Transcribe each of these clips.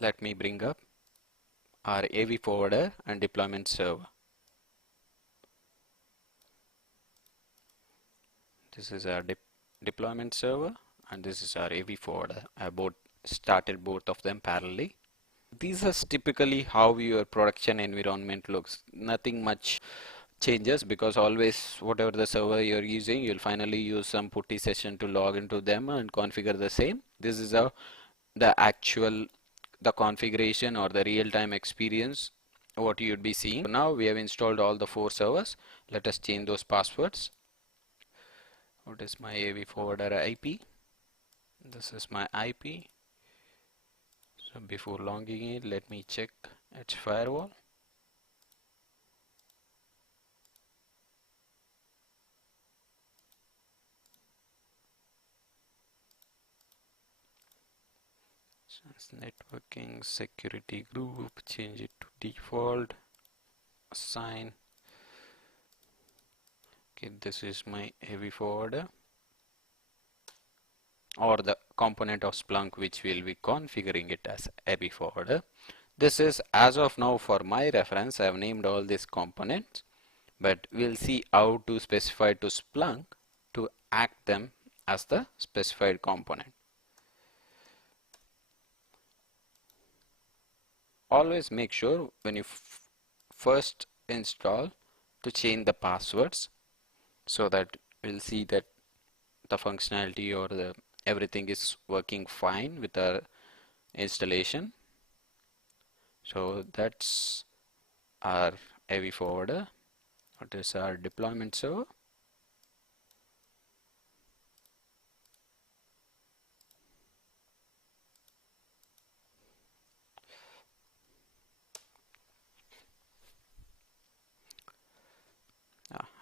let me bring up our AV forwarder and deployment server. This is our deployment server and this is our AV forwarder. I started both of them parallelly. These are typically how your production environment looks. Nothing much changes because always whatever the server you're using, you'll finally use some putty session to log into them and configure the same. This is how the actual configuration or the real-time experience what you'd be seeing. Now we have installed all the 4 servers. Let us change those passwords. What is my AV forwarder IP? This is my IP. So before logging in, let me check its firewall. Networking security group, change it to default, assign. Okay, this is my AV forwarder or the component of Splunk which will be configuring it as AV forwarder. This is as of now for my reference. I have named all these components, but we'll see how to specify to Splunk to act them as the specified component. Always make sure when you first install to change the passwords so that we'll see that the functionality or the everything is working fine with our installation. So that's our AV forwarder. What is our deployment server?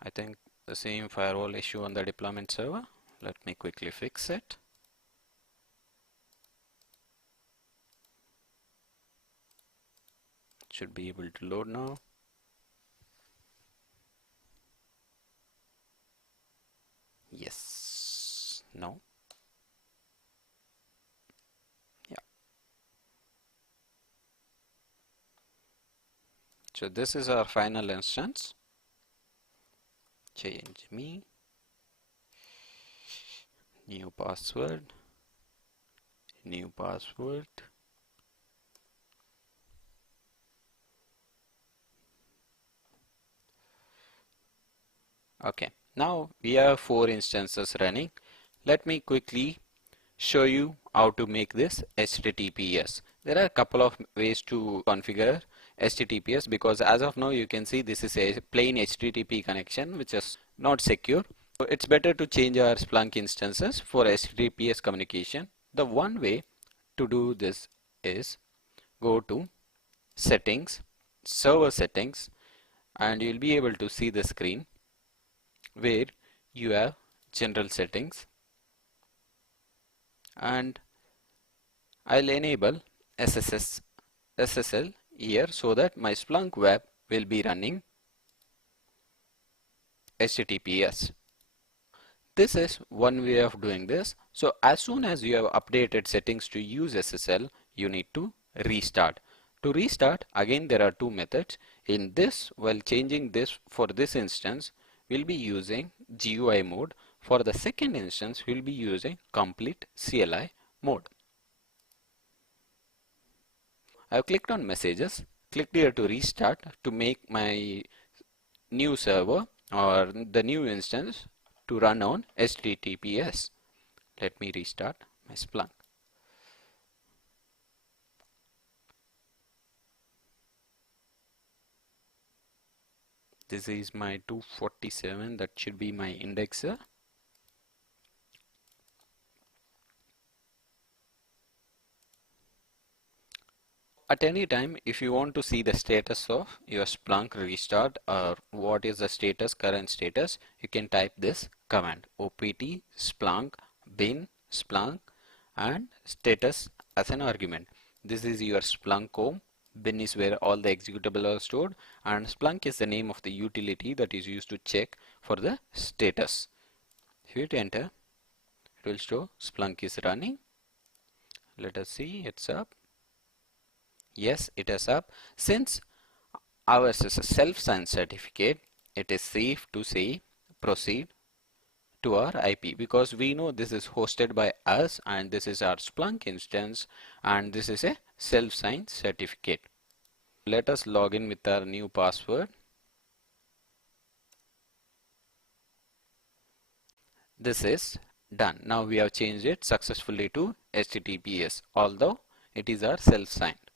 I think the same firewall issue on the deployment server. Let me quickly fix it. Should be able to load now. Yes. No. Yeah. So this is our final instance. Change me. New password. New password. Okay, now we have 4 instances running. Let me quickly show you how to make this HTTPS. There are a couple of ways to configure HTTPS because as of now you can see this is a plain HTTP connection which is not secure. So it's better to change our Splunk instances for HTTPS communication. The one way to do this is go to settings, server settings, and you'll be able to see the screen where you have general settings, and I'll enable SSL here so that my Splunk web will be running HTTPS. This is one way of doing this. So as soon as you have updated settings to use SSL, you need to restart. To restart, again there are 2 methods. In this, while changing this for this instance, we'll be using GUI mode. For the second instance, we'll be using complete CLI mode. I've clicked on messages, clicked here to restart to make my new server or the new instance to run on HTTPS. Let me restart my Splunk. This is my 247, that should be my indexer. At any time, if you want to see the status of your Splunk restart or what is the status, current status, you can type this command opt splunk bin splunk and status as an argument. This is your Splunk home. Bin is where all the executables are stored, and Splunk is the name of the utility that is used to check for the status. If you hit enter, it will show Splunk is running. Let us see, it's up. Yes, it is up. Since ours is a self-signed certificate, it is safe to say proceed to our IP because we know this is hosted by us and this is our Splunk instance and this is a self-signed certificate. Let us log in with our new password. This is done. Now we have changed it successfully to HTTPS, although it is our self-signed.